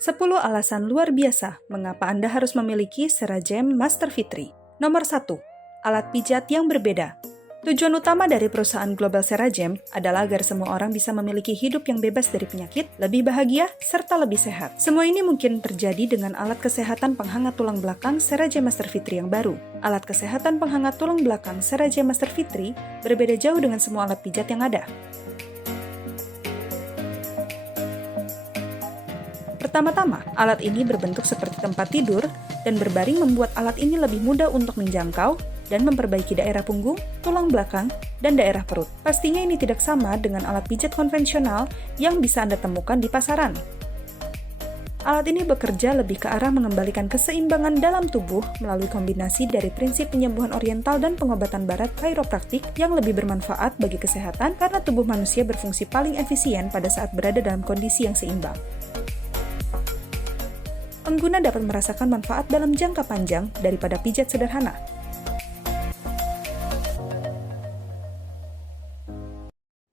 10 alasan luar biasa mengapa Anda harus memiliki Seragem Master V3. Nomor 1. Alat pijat yang berbeda. Tujuan utama dari perusahaan global Seragem adalah agar semua orang bisa memiliki hidup yang bebas dari penyakit, lebih bahagia, serta lebih sehat. Semua ini mungkin terjadi dengan alat kesehatan penghangat tulang belakang Seragem Master V3 yang baru. Alat kesehatan penghangat tulang belakang Seragem Master V3 berbeda jauh dengan semua alat pijat yang ada. Pertama-tama, alat ini berbentuk seperti tempat tidur dan berbaring membuat alat ini lebih mudah untuk menjangkau dan memperbaiki daerah punggung, tulang belakang, dan daerah perut. Pastinya ini tidak sama dengan alat pijat konvensional yang bisa Anda temukan di pasaran. Alat ini bekerja lebih ke arah mengembalikan keseimbangan dalam tubuh melalui kombinasi dari prinsip penyembuhan oriental dan pengobatan barat chiropraktik yang lebih bermanfaat bagi kesehatan karena tubuh manusia berfungsi paling efisien pada saat berada dalam kondisi yang seimbang. Pengguna dapat merasakan manfaat dalam jangka panjang daripada pijat sederhana.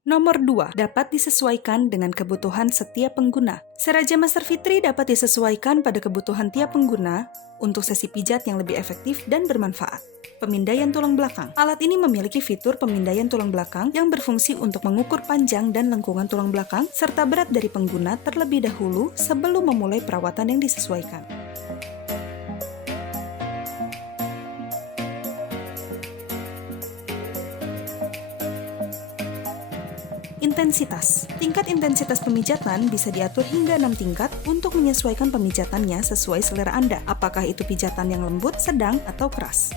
Nomor 2, dapat disesuaikan dengan kebutuhan setiap pengguna. Seragem Master V3 dapat disesuaikan pada kebutuhan tiap pengguna untuk sesi pijat yang lebih efektif dan bermanfaat. Pemindaian tulang belakang. Alat ini memiliki fitur pemindaian tulang belakang yang berfungsi untuk mengukur panjang dan lengkungan tulang belakang serta berat dari pengguna terlebih dahulu sebelum memulai perawatan yang disesuaikan. Intensitas. Tingkat intensitas pemijatan bisa diatur hingga 6 tingkat untuk menyesuaikan pemijatannya sesuai selera Anda, apakah itu pijatan yang lembut, sedang, atau keras.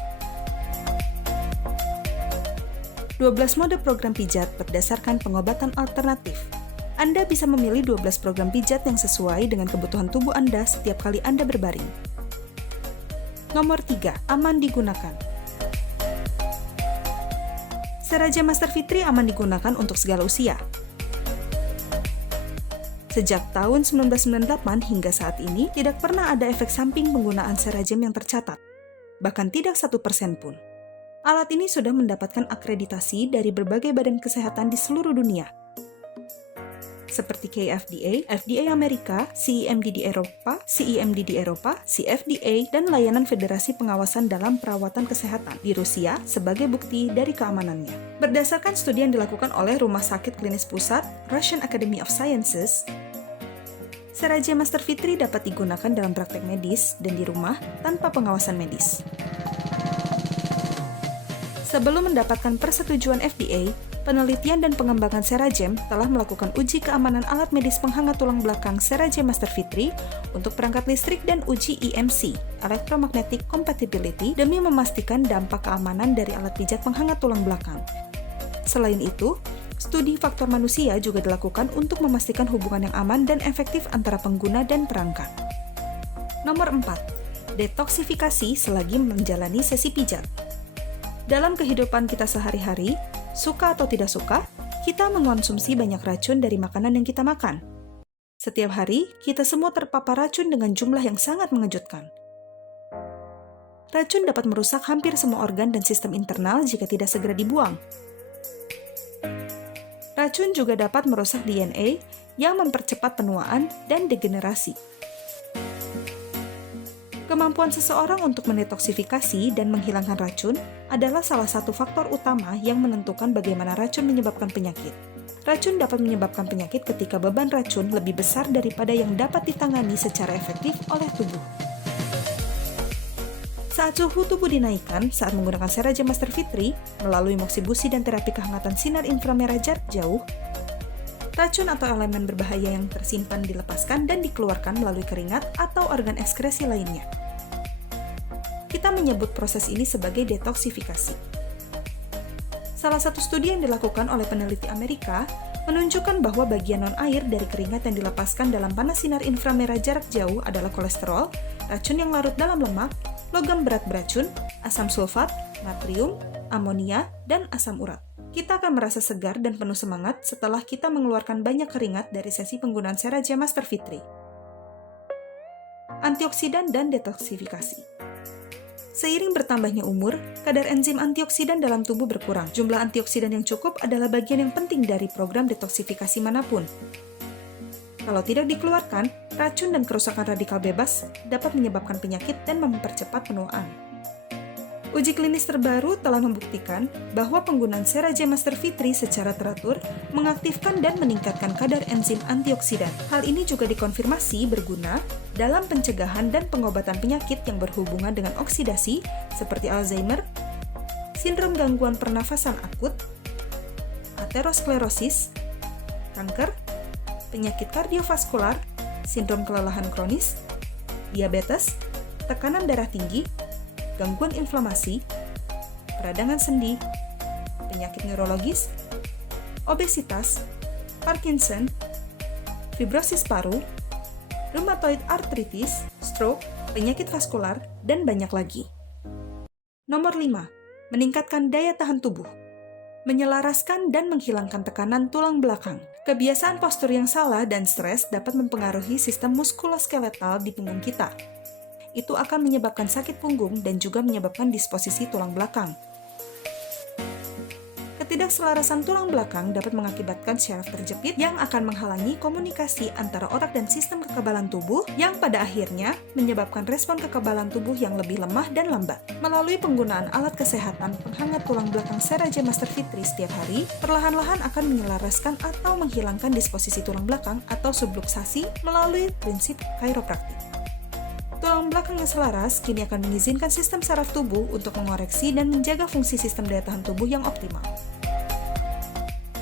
12 mode program pijat berdasarkan pengobatan alternatif. Anda bisa memilih 12 program pijat yang sesuai dengan kebutuhan tubuh Anda setiap kali Anda berbaring. Nomor 3. Aman digunakan. Seragem Master V3 aman digunakan untuk segala usia. Sejak tahun 1998 hingga saat ini, tidak pernah ada efek samping penggunaan Seragem yang tercatat, bahkan tidak 1% pun. Alat ini sudah mendapatkan akreditasi dari berbagai badan kesehatan di seluruh dunia, seperti KFDA, FDA Amerika, CEMD di Eropa, CEMD di Eropa, CFDA, dan layanan Federasi Pengawasan dalam Perawatan Kesehatan di Rusia sebagai bukti dari keamanannya. Berdasarkan studi yang dilakukan oleh Rumah Sakit Klinis Pusat, Russian Academy of Sciences, Seragem Master V3 dapat digunakan dalam praktek medis dan di rumah tanpa pengawasan medis. Sebelum mendapatkan persetujuan FDA, penelitian dan pengembangan Seragem telah melakukan uji keamanan alat medis penghangat tulang belakang Seragem Master V3 untuk perangkat listrik dan uji EMC, Electromagnetic Compatibility, demi memastikan dampak keamanan dari alat pijat penghangat tulang belakang. Selain itu, studi faktor manusia juga dilakukan untuk memastikan hubungan yang aman dan efektif antara pengguna dan perangkat. Nomor 4. Detoksifikasi selagi menjalani sesi pijat. Dalam kehidupan kita sehari-hari, suka atau tidak suka, kita mengonsumsi banyak racun dari makanan yang kita makan. Setiap hari, kita semua terpapar racun dengan jumlah yang sangat mengejutkan. Racun dapat merusak hampir semua organ dan sistem internal jika tidak segera dibuang. Racun juga dapat merusak DNA yang mempercepat penuaan dan degenerasi. Kemampuan seseorang untuk mendetoksifikasi dan menghilangkan racun adalah salah satu faktor utama yang menentukan bagaimana racun menyebabkan penyakit. Racun dapat menyebabkan penyakit ketika beban racun lebih besar daripada yang dapat ditangani secara efektif oleh tubuh. Saat suhu tubuh dinaikkan saat menggunakan Seragem Master V3 melalui moksibusi dan terapi kehangatan sinar inframerah jarak jauh, racun atau elemen berbahaya yang tersimpan dilepaskan dan dikeluarkan melalui keringat atau organ ekskresi lainnya. Kita menyebut proses ini sebagai detoksifikasi. Salah satu studi yang dilakukan oleh peneliti Amerika menunjukkan bahwa bagian non-air dari keringat yang dilepaskan dalam panas sinar inframerah jarak jauh adalah kolesterol, racun yang larut dalam lemak, logam berat beracun, asam sulfat, natrium, amonia, dan asam urat. Kita akan merasa segar dan penuh semangat setelah kita mengeluarkan banyak keringat dari sesi penggunaan Seragem Master V3. Antioksidan dan detoksifikasi. Seiring bertambahnya umur, kadar enzim antioksidan dalam tubuh berkurang. Jumlah antioksidan yang cukup adalah bagian yang penting dari program detoksifikasi manapun. Kalau tidak dikeluarkan, racun dan kerusakan radikal bebas dapat menyebabkan penyakit dan mempercepat penuaan. Uji klinis terbaru telah membuktikan bahwa penggunaan Serajem Master V3 secara teratur mengaktifkan dan meningkatkan kadar enzim antioksidan. Hal ini juga dikonfirmasi berguna dalam pencegahan dan pengobatan penyakit yang berhubungan dengan oksidasi seperti Alzheimer, sindrom gangguan pernafasan akut, aterosklerosis, kanker, penyakit kardiovaskular, sindrom kelelahan kronis, diabetes, tekanan darah tinggi, gangguan inflamasi, peradangan sendi, penyakit neurologis, obesitas, Parkinson, fibrosis paru, rheumatoid arthritis, stroke, penyakit vaskular, dan banyak lagi. Nomor 5. Meningkatkan daya tahan tubuh. Menyelaraskan dan menghilangkan tekanan tulang belakang. Kebiasaan postur yang salah dan stres dapat mempengaruhi sistem muskuloskeletal di punggung kita. Itu akan menyebabkan sakit punggung dan juga menyebabkan disposisi tulang belakang. Ketidakselarasan tulang belakang dapat mengakibatkan syaraf terjepit yang akan menghalangi komunikasi antara otak dan sistem kekebalan tubuh yang pada akhirnya menyebabkan respon kekebalan tubuh yang lebih lemah dan lambat. Melalui penggunaan alat kesehatan penghangat tulang belakang Serajem Master V3 setiap hari, perlahan-lahan akan menyelaraskan atau menghilangkan disposisi tulang belakang atau subluksasi melalui prinsip chiropraktik. Tulang belakang yang selaras kini akan mengizinkan sistem saraf tubuh untuk mengoreksi dan menjaga fungsi sistem daya tahan tubuh yang optimal.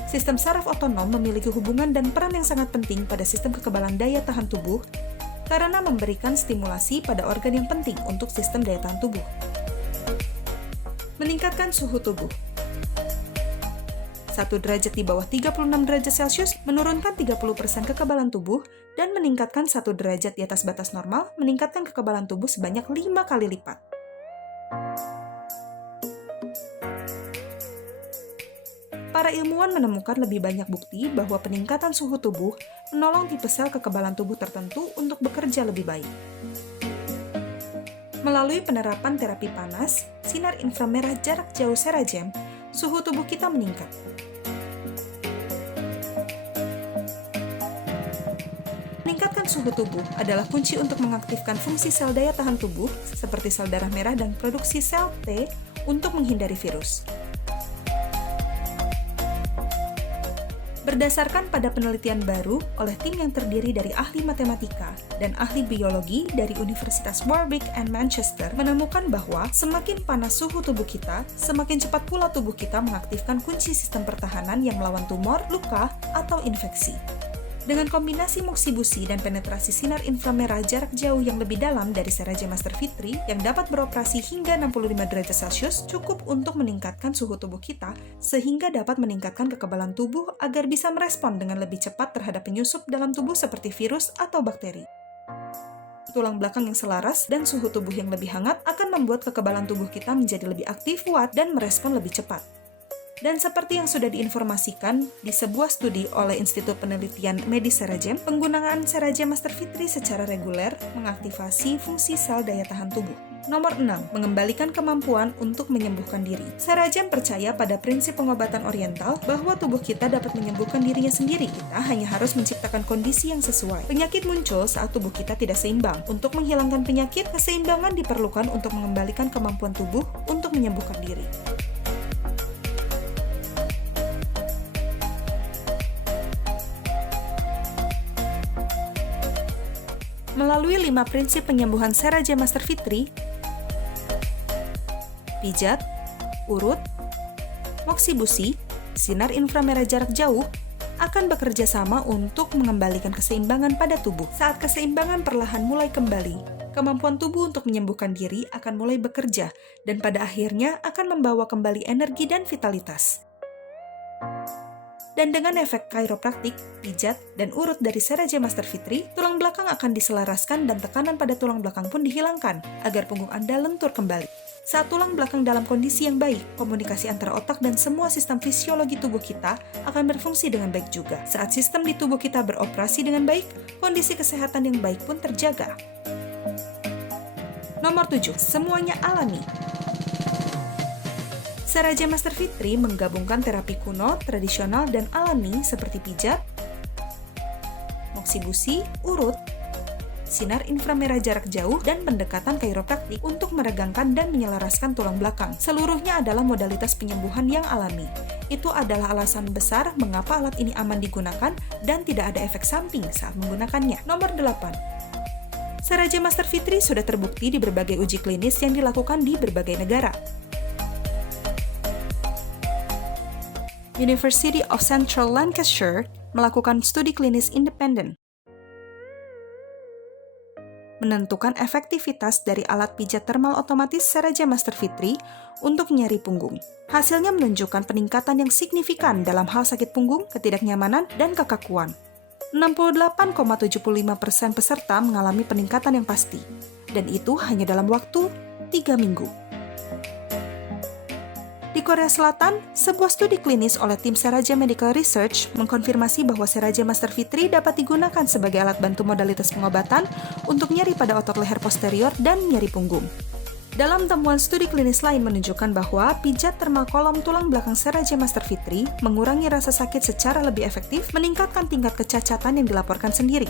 Sistem saraf otonom memiliki hubungan dan peran yang sangat penting pada sistem kekebalan daya tahan tubuh karena memberikan stimulasi pada organ yang penting untuk sistem daya tahan tubuh. Meningkatkan suhu tubuh. 1 derajat di bawah 36 derajat Celcius menurunkan 30% kekebalan tubuh dan meningkatkan 1 derajat di atas batas normal meningkatkan kekebalan tubuh sebanyak 5 kali lipat. Para ilmuwan menemukan lebih banyak bukti bahwa peningkatan suhu tubuh menolong tipe sel kekebalan tubuh tertentu untuk bekerja lebih baik. Melalui penerapan terapi panas, sinar inframerah jarak jauh Serajem, suhu tubuh kita meningkat. Meningkatkan suhu tubuh adalah kunci untuk mengaktifkan fungsi sel daya tahan tubuh seperti sel darah merah dan produksi sel T untuk menghindari virus. Berdasarkan pada penelitian baru oleh tim yang terdiri dari ahli matematika dan ahli biologi dari Universitas Warwick and Manchester menemukan bahwa semakin panas suhu tubuh kita, semakin cepat pula tubuh kita mengaktifkan kunci sistem pertahanan yang melawan tumor, luka, atau infeksi. Dengan kombinasi moksibusi dan penetrasi sinar inframerah jarak jauh yang lebih dalam dari Serajem Master V3 yang dapat beroperasi hingga 65 derajat Celcius cukup untuk meningkatkan suhu tubuh kita sehingga dapat meningkatkan kekebalan tubuh agar bisa merespon dengan lebih cepat terhadap penyusup dalam tubuh seperti virus atau bakteri. Tulang belakang yang selaras dan suhu tubuh yang lebih hangat akan membuat kekebalan tubuh kita menjadi lebih aktif, kuat, dan merespon lebih cepat. Dan seperti yang sudah diinformasikan di sebuah studi oleh Institut Penelitian Medis Serajem, penggunaan Serajem Master V3 secara reguler mengaktifasi fungsi sel daya tahan tubuh. Nomor 6. Mengembalikan kemampuan untuk menyembuhkan diri. Serajem percaya pada prinsip pengobatan oriental bahwa tubuh kita dapat menyembuhkan dirinya sendiri. Kita hanya harus menciptakan kondisi yang sesuai. Penyakit muncul saat tubuh kita tidak seimbang. Untuk menghilangkan penyakit, keseimbangan diperlukan untuk mengembalikan kemampuan tubuh untuk menyembuhkan diri. Melalui 5 prinsip penyembuhan Serajem Master V3, pijat, urut, moksibusi, sinar inframerah jarak jauh, akan bekerja sama untuk mengembalikan keseimbangan pada tubuh. Saat keseimbangan perlahan mulai kembali, kemampuan tubuh untuk menyembuhkan diri akan mulai bekerja dan pada akhirnya akan membawa kembali energi dan vitalitas. Dan dengan efek chiropraktik, pijat, dan urut dari Serajem Master V3, tulang belakang akan diselaraskan dan tekanan pada tulang belakang pun dihilangkan agar punggung Anda lentur kembali. Saat tulang belakang dalam kondisi yang baik, komunikasi antara otak dan semua sistem fisiologi tubuh kita akan berfungsi dengan baik juga. Saat sistem di tubuh kita beroperasi dengan baik, kondisi kesehatan yang baik pun terjaga. Nomor 7. Semuanya alami. Serajem Master V3 menggabungkan terapi kuno, tradisional, dan alami seperti pijat, moksi busi, urut, sinar inframerah jarak jauh, dan pendekatan chiropraktik untuk meregangkan dan menyelaraskan tulang belakang. Seluruhnya adalah modalitas penyembuhan yang alami. Itu adalah alasan besar mengapa alat ini aman digunakan dan tidak ada efek samping saat menggunakannya. Nomor 8. Sera Jam Master Fitri sudah terbukti di berbagai uji klinis yang dilakukan di berbagai negara. University of Central Lancashire melakukan studi klinis independen menentukan efektivitas dari alat pijat termal otomatis Sera Jam Master Fitri untuk nyeri punggung. Hasilnya menunjukkan peningkatan yang signifikan dalam hal sakit punggung, ketidaknyamanan, dan kekakuan. 68,75% peserta mengalami peningkatan yang pasti, dan itu hanya dalam waktu 3 minggu. Di Korea Selatan, sebuah studi klinis oleh tim Sera Jam Medical Research mengkonfirmasi bahwa Sera Jam Master Fitri dapat digunakan sebagai alat bantu modalitas pengobatan untuk nyeri pada otot leher posterior dan nyeri punggung. Dalam temuan studi klinis lain menunjukkan bahwa pijat termal kolom tulang belakang Sera Jam Master Fitri mengurangi rasa sakit secara lebih efektif, meningkatkan tingkat kecacatan yang dilaporkan sendiri.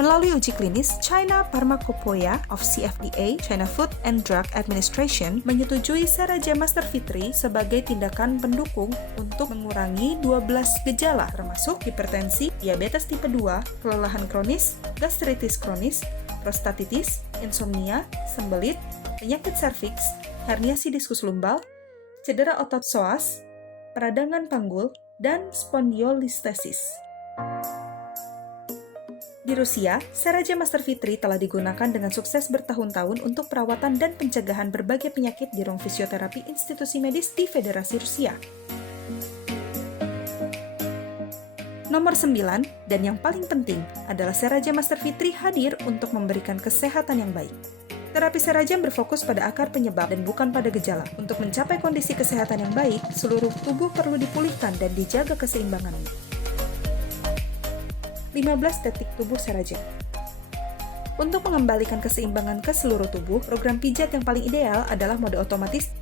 Melalui uji klinis, China Pharmacopoeia of CFDA, China Food and Drug Administration, menyetujui Sera Jam Master Fitri sebagai tindakan pendukung untuk mengurangi 12 gejala, termasuk hipertensi, diabetes tipe 2, kelelahan kronis, gastritis kronis, prostatitis, insomnia, sembelit, penyakit serviks, herniasi diskus lumbal, cedera otot psoas, peradangan panggul, dan spondyolistesis. Di Rusia, Sera Jam Master Fitri telah digunakan dengan sukses bertahun-tahun untuk perawatan dan pencegahan berbagai penyakit di ruang fisioterapi institusi medis di Federasi Rusia. Nomor 9, dan yang paling penting, adalah Sera Jam Master Fitri hadir untuk memberikan kesehatan yang baik. Terapi Sera Jam berfokus pada akar penyebab dan bukan pada gejala. Untuk mencapai kondisi kesehatan yang baik, seluruh tubuh perlu dipulihkan dan dijaga keseimbangannya. 15 detik tubuh Sera Jam. Untuk mengembalikan keseimbangan ke seluruh tubuh, program pijat yang paling ideal adalah mode otomatis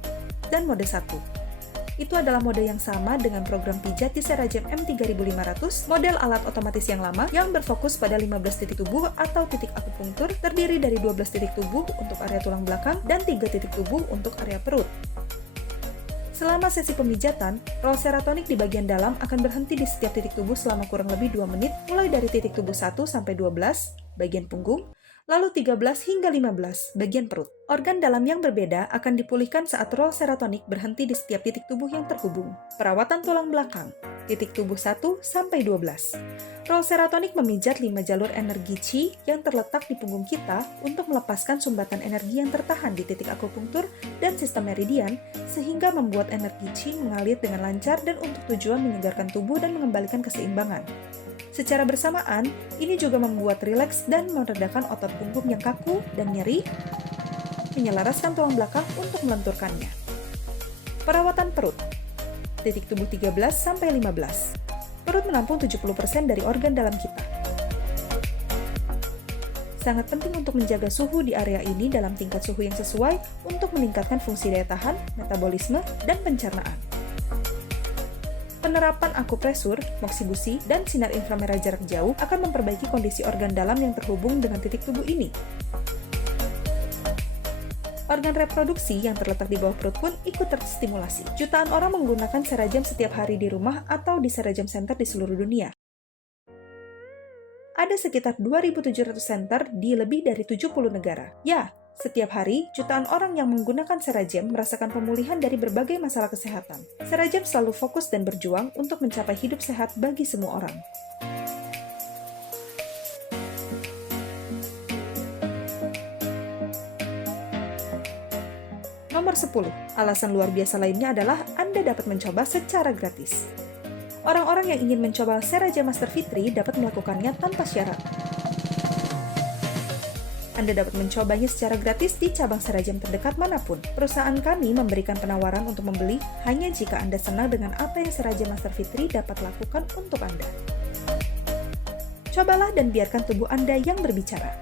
dan mode 1. Itu adalah mode yang sama dengan program pijat di Sera Jam M3500, model alat otomatis yang lama yang berfokus pada 15 titik tubuh atau titik akupunktur, terdiri dari 12 titik tubuh untuk area tulang belakang dan 3 titik tubuh untuk area perut. Selama sesi pemijatan, rol serotonik di bagian dalam akan berhenti di setiap titik tubuh selama kurang lebih 2 menit, mulai dari titik tubuh 1 sampai 12, bagian punggung, lalu 13 hingga 15, bagian perut. Organ dalam yang berbeda akan dipulihkan saat rol serotonik berhenti di setiap titik tubuh yang terhubung. Perawatan tulang belakang, titik tubuh 1 sampai 12. Rol serotonik memijat 5 jalur energi Qi yang terletak di punggung kita untuk melepaskan sumbatan energi yang tertahan di titik akupunktur dan sistem meridian, sehingga membuat energi Qi mengalir dengan lancar dan untuk tujuan menyegarkan tubuh dan mengembalikan keseimbangan. Secara bersamaan, ini juga membuat rileks dan meredakan otot punggung yang kaku dan nyeri, menyelaraskan tulang belakang untuk melenturkannya. Perawatan perut, titik tubuh 13 sampai 15. Perut menampung 70% dari organ dalam kita. Sangat penting untuk menjaga suhu di area ini dalam tingkat suhu yang sesuai untuk meningkatkan fungsi daya tahan, metabolisme, dan pencernaan. Penerapan akupresur, moksi busi, dan sinar inframerah jarak jauh akan memperbaiki kondisi organ dalam yang terhubung dengan titik tubuh ini. Organ reproduksi yang terletak di bawah perut pun ikut terstimulasi. Jutaan orang menggunakan Sera Jam setiap hari di rumah atau di Sera Jam Center di seluruh dunia. Ada sekitar 2.700 center di lebih dari 70 negara. Ya, setiap hari, jutaan orang yang menggunakan Sera Jam merasakan pemulihan dari berbagai masalah kesehatan. Sera Jam selalu fokus dan berjuang untuk mencapai hidup sehat bagi semua orang. Nomor 10, alasan luar biasa lainnya adalah Anda dapat mencoba secara gratis. Orang-orang yang ingin mencoba Sera Jam Master Fitri dapat melakukannya tanpa syarat. Anda dapat mencobanya secara gratis di cabang Sera Jam terdekat manapun. Perusahaan kami memberikan penawaran untuk membeli hanya jika Anda senang dengan apa yang Sera Jam Master Fitri dapat lakukan untuk Anda. Cobalah dan biarkan tubuh Anda yang berbicara.